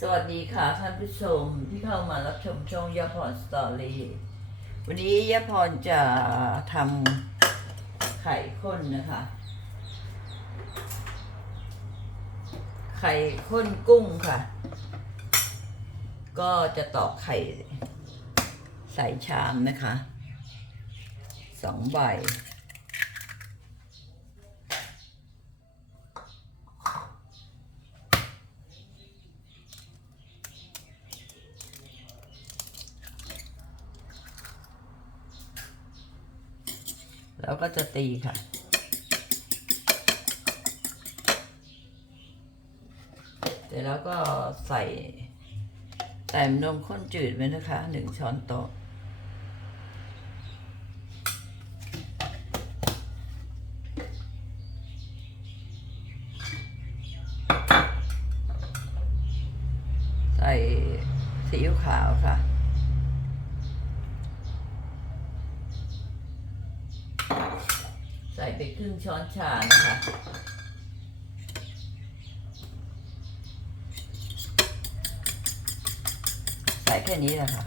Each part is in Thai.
สวัสดีค่ะท่านผู้ชมที่เข้ามารับชมช่องยาพรสตอรี่วันนี้ยาพรจะทำไข่ข้นนะคะ ไข่ข้นกุ้งค่ะ ก็จะตอกไข่ใส่ชามนะคะสองใบ แล้วก็จะตีค่ะ เสร็จแล้วก็ใส่ใส่นมข้นจืดไว้นะคะหนึ่งช้อนโต๊ะใส่ซีอิ๊วขาวค่ะ ใส่ ไปครึ่งช้อนชานะคะ ใส่แค่นี้แหละค่ะ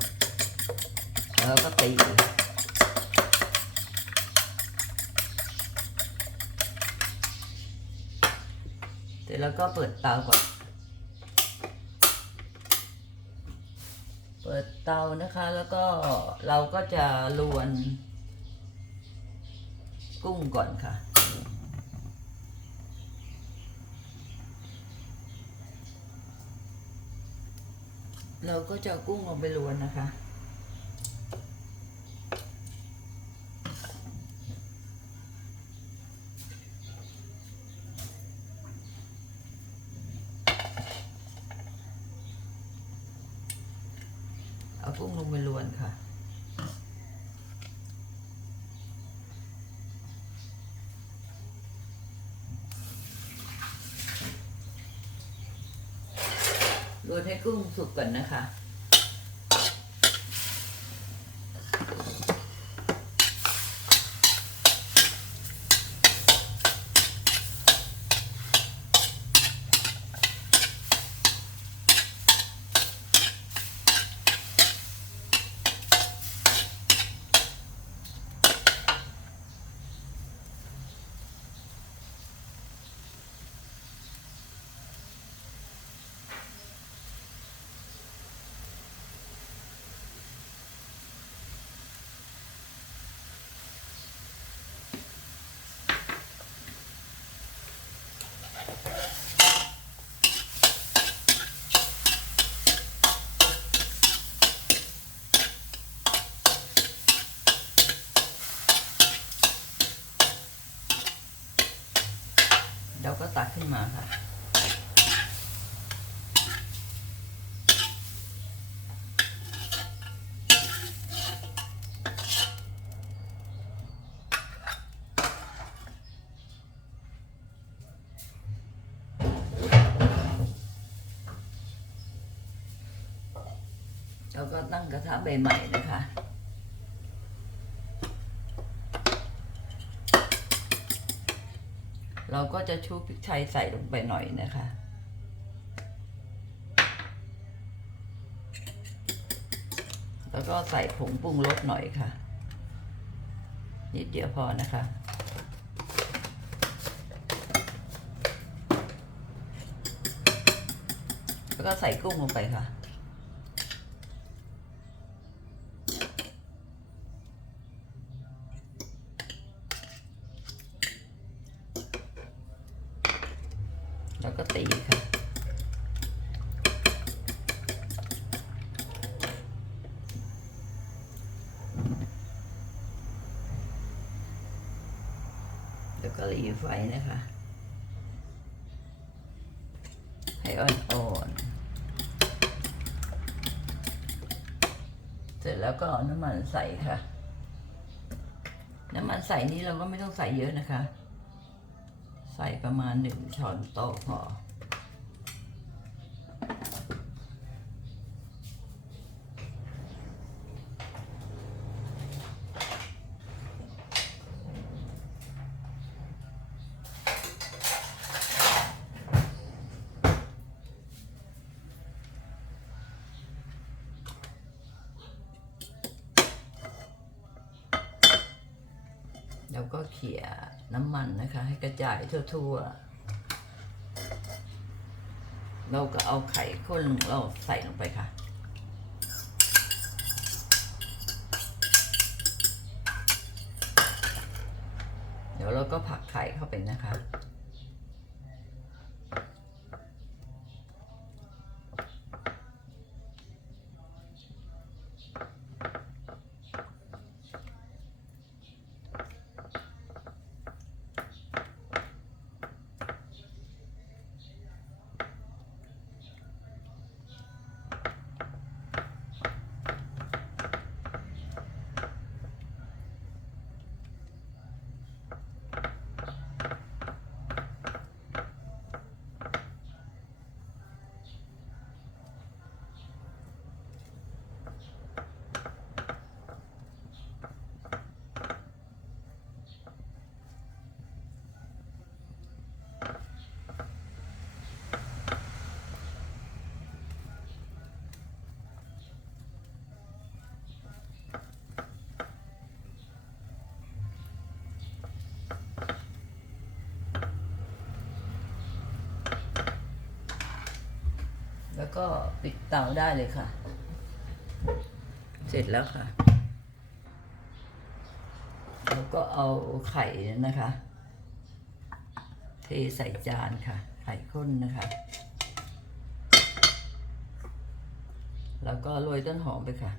แล้วก็ตีเสร็จแล้วก็เปิดเตาก่อน เปิดเตานะคะแล้วก็เราก็จะลวน กุ้งก่อนค่ะ เราก็จะกุ้งลงไปลวนนะคะเอากุ้งลงไปลวนค่ะ นให้กุ้งสุกก่อนนะคะ ก็ตักขึ้นมาค่ะ เราก็ตั้งกระทะใบใหม่นะคะ เราก็จะชูพริกไทยใส่ลงไปหน่อยนะคะแล้วก็ใส่ผงปรุงรสหน่อยค่ะ นิดเดียวพอนะคะ แล้วก็ใส่กุ้งลงไปค่ะ กะหรีไฟนะคะ ให้อ่อนๆ เสร็จแล้วก็เอาน้ำมันใส่ค่ะ น้ำมันใส่นี้เราก็ไม่ต้องใส่เยอะนะคะ ใส่ประมาณหนึ่งช้อนโต๊ะพอ ขี่ยน้ำมันนะคะ ให้กระจายทั่วๆ เราก็เอาไข่ข้นเราใส่ลงไปค่ะเดี๋ยวเราก็ผักไข่เข้าไปนะคะ แล้วก็ปิดเตาได้เลยค่ะ เสร็จแล้วค่ะ แล้วก็เอาไข่นะคะ เทใส่จานค่ะ ไข่ข้นนะคะ แล้วก็โรยต้นหอมไปค่ะ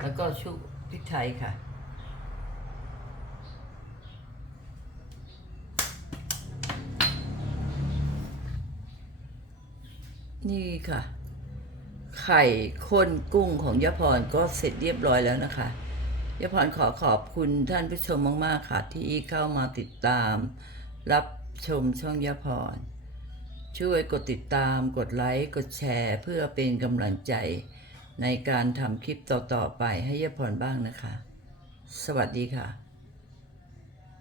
แล้วก็ชุบพริกไทยค่ะ นี่ค่ะ ไข่ข้นกุ้งของยะพรก็เสร็จเรียบร้อยแล้วนะคะยะพรขอขอบคุณท่านผู้ชมมาก ๆ ค่ะ ที่เข้ามาติดตาม รับชมช่องยะพร ช่วยกดติดตามกดไลค์ กดแชร์ เพื่อเป็นกำลังใจ ในการทำคลิปต่อ ๆ ไปให้ยะพรบ้างนะคะ สวัสดีค่ะ